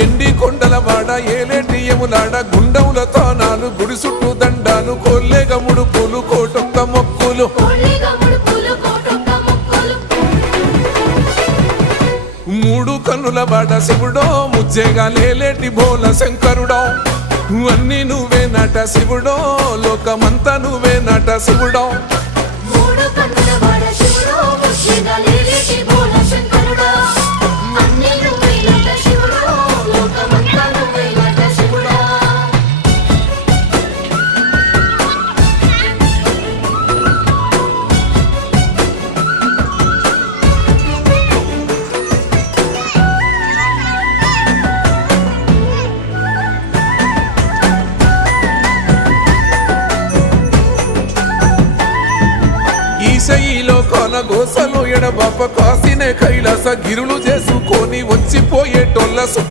ఎండి కొండల వాడ ఏలేటి యములాడ గుండముల తానాలు గుడి చుట్టూ దండాలు కొల్లేగ ముడుపులు కోటొక్క మొక్కులు మూడు కన్నుల వాడ శివుడో ముజ్జేగా లేలేటి బోల శంకరుడో అన్ని నువ్వే నట శివుడో లోకమంతా నువ్వే నట శివుడో ఈశయిలో కొన గోసలు ఎడబాప కాసినే కైలాస గిరులు చేసుకొని వచ్చిపోయేటోళ్ళ